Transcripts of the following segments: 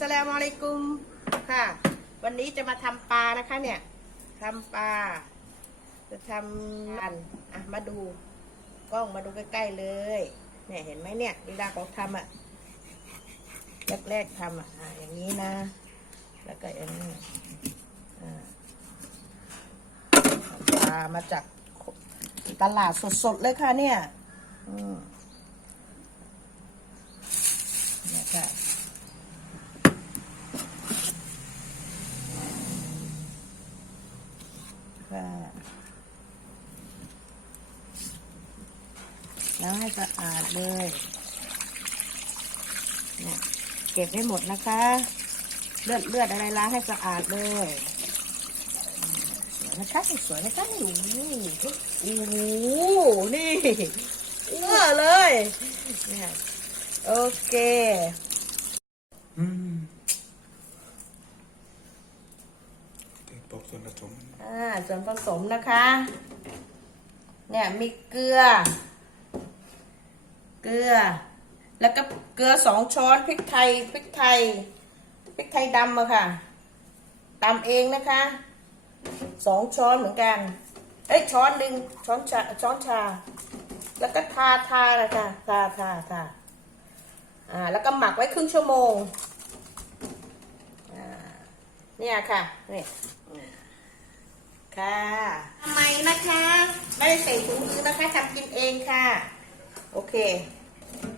สลามอะลัยกุมค่ะ วันนี้จะมาทำปลานะคะเนี่ยทำปลา จะทำกันอะมาดูกล้องมาดูใกล้ๆเลย เนี่ยเห็นไหมเนี่ยเวลาเของทำอะแรกๆทำอะอะอย่างนี้นะ แล้วก็อย่างนี้อ่ปลามาจากตลาดสดๆเลยค่ะเนี่ย อืมเนี่ยค่ะ ค่ะ แล้วให้สะอาดเลยเนี่ยเก็บให้หมดนะคะ เลือดเลือดอะไรล้างให้สะอาดเลยสวยนะคะสวยนะคะนี่โอ้โหโอ้โหนี่เอ้อเลยเนี่ยโอเค อืมเด็กบอกส่วนผ ส่วนผสมนะคะ เนี่ยมีเกลือ เกลือ แล้วก็เกลือสองช้อนพริกไทยพริกไทยพริกไทยดำอะค่ะตำเองนะคะสองช้อนเหมือนกันเอ้ยช้อนหนึ่งช้อนชาช้อนชา แล้วก็ทาทานะคะทาทาทาอ่าแล้วก็หมักไว้ครึ่งชั่วโมงอ่าเนี่ยค่ะนี่ ค่ะ ทำไมนะคะ ไม่ได้ใส่ถุงมือนะคะทำกินเองค่ะ โอเค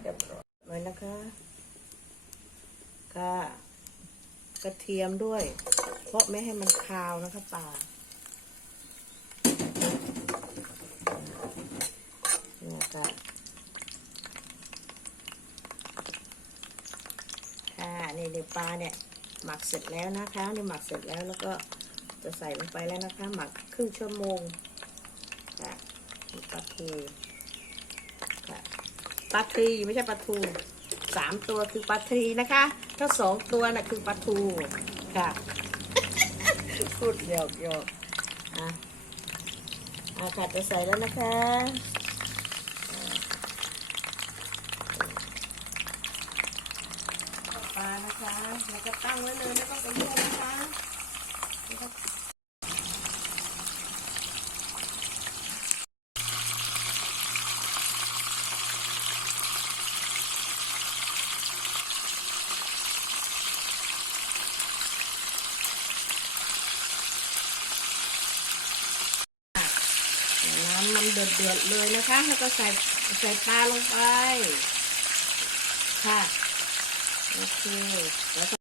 เรียบร้อยไว้นะคะ ค่ะกระเทียมด้วย เพราะไม่ให้มันคาวนะคะปลาเนี่ยค่ะค่ะนี่เดี๋ยวปลาเนี่ยหมักเสร็จแล้วนะคะนี่หมักเสร็จแล้วแล้วก็ จะใส่ลงไปแล้วนะคะ หมักครึ่งชั่วโมงค่ะปลาทูค่ะปลาทีไม่ใช่ปลาทูสามตัวคือปลาทีนะคะ ถ้าสองตัวน่ะคือปลาทูค่ะพูดหยอกหยอกอะอาค่ะจะใส่แล้วนะคะปลานะคะแล้วก็ตั้งไว้เลยไม่ต้องไปยุ่งนะคะแล้วก็ น้ำมันเดือดเดือดๆเลยนะคะ แล้วก็ใส่ใส่ปลาลงไป ค่ะ โอเค แล้วก็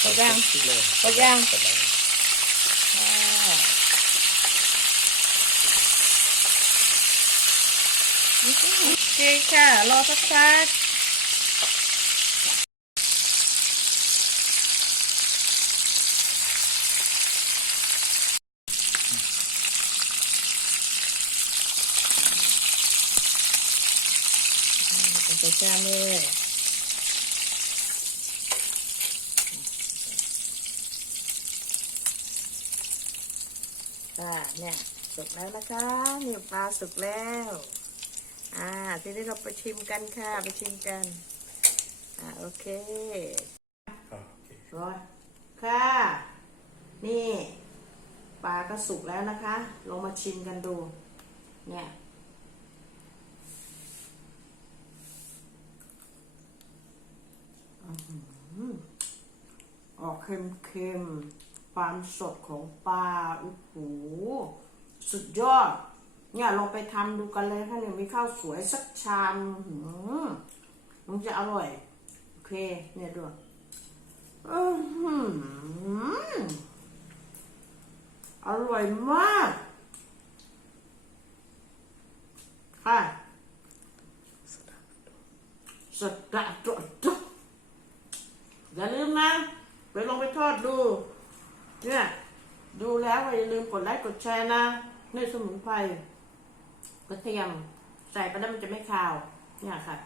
หมดยังที่เลยหมดยัง หมดแล้ว ค่ะ โอเคค่ะ รอสักพักใส่จานเลยค่ะเนี่ย สุกแล้วนะคะนี่ปลาสุกแล้ว อ่า ทีนี้เราไปชิมกันค่ะ ไปชิมกัน อ่า โอเคร้อยค่ะ นี่ ปลาก็สุกแล้วนะคะ ลองมาชิมกันดู เนี่ยอื้อหือออกเค็มๆ ความสดของปลาโอ้โหสุดยอด เนี่ยลองไปทำดูกันเลยค่ะเนี่ยมีข้าวสวยสักชามหือมันจะอร่อย โอเค เนี่ยดูอื้อร่อยมากค่ะสกัดจดจดอย่าลืมนะไปลองไปทอดดู เนี่ย ดูแล้วอย่าลืมกดไลค์กดแชร์นะในสมุนไพร กระเทียมใส่ไปแล้วมันจะไม่คาว เนี่ยค่ะ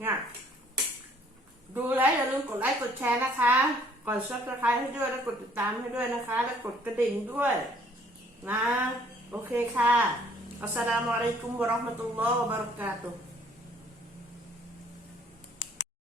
เนี่ยดูแล้วอย่าลืมกดไลค์กดแชร์นะคะ กดซับสไครต์ให้ด้วยแล้วกดติดตามให้ด้วยนะคะ แล้วกดกระดิ่งด้วย นะ โอเคค่ะอัสสลามุอะลัยกุมบะราะห์มะตุลลอฮ์วะบะเราะกาตุฮ์